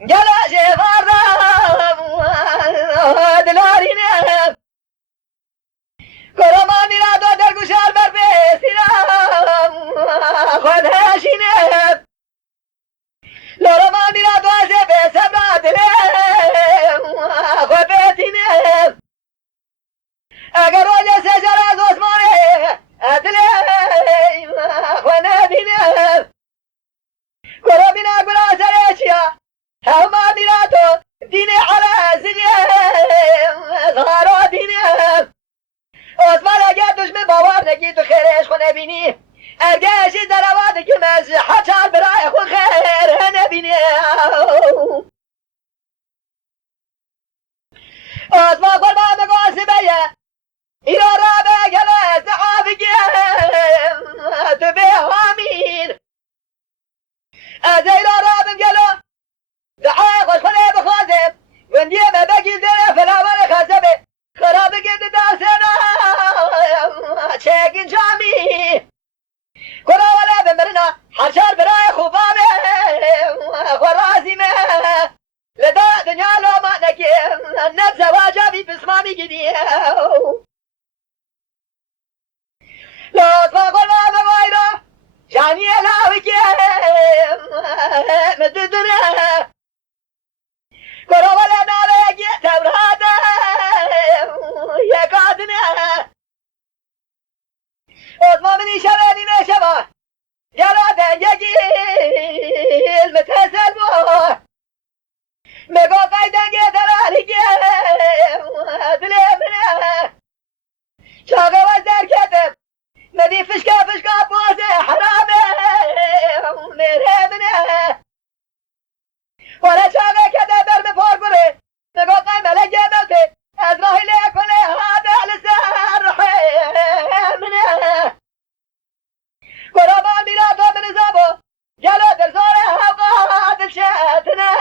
گله فردم دلارینه کرمان میرا دو در گوشال بر بسیرم خودشینه لورمان میرا دو از بسم دله خود بتینه اگر روی سجر از عثمانه دله خود نبینه کرو بینا گلا سر چیا همه میرا تو دین علا زنیه غارو دینه عثمان اگر دشمن باور نگی تو خیرش خو نبینی ارگشی در آواده که مزحه چار برای خو خیر نبینی عثمان خور با مگاسی بیه ایرا را بگله زعافی تو به همین از ایرا را بگله دعای خوش خونه بخوازم وندیه مبگی زنه فلاوان خزبه خراب گرد دستنا چگین جامی کلا ولا بمرنا حرشار برای خوبامه خرازیمه لدا دنیا لو ما نکی نبز واجا بی بسمامی گدیه لطفا قل ما بگویرو جانی لاوی که مددونه کلا ولا ناله یکی تبراده یکادنه عثمان منی شبه نیمه شبه یالا دنگی المتسل بو مگو قای دنگی دلالی که دلی منه چاقه وز در کتم مدی فشکا بوزه حرامه میره منه ولا چاقه کده برم پار بره مگو قای ملگه موته از راهی لیکنه هاده لسر منه قربان میرا تو من زبو جلو دل زاره حقا دل شتنه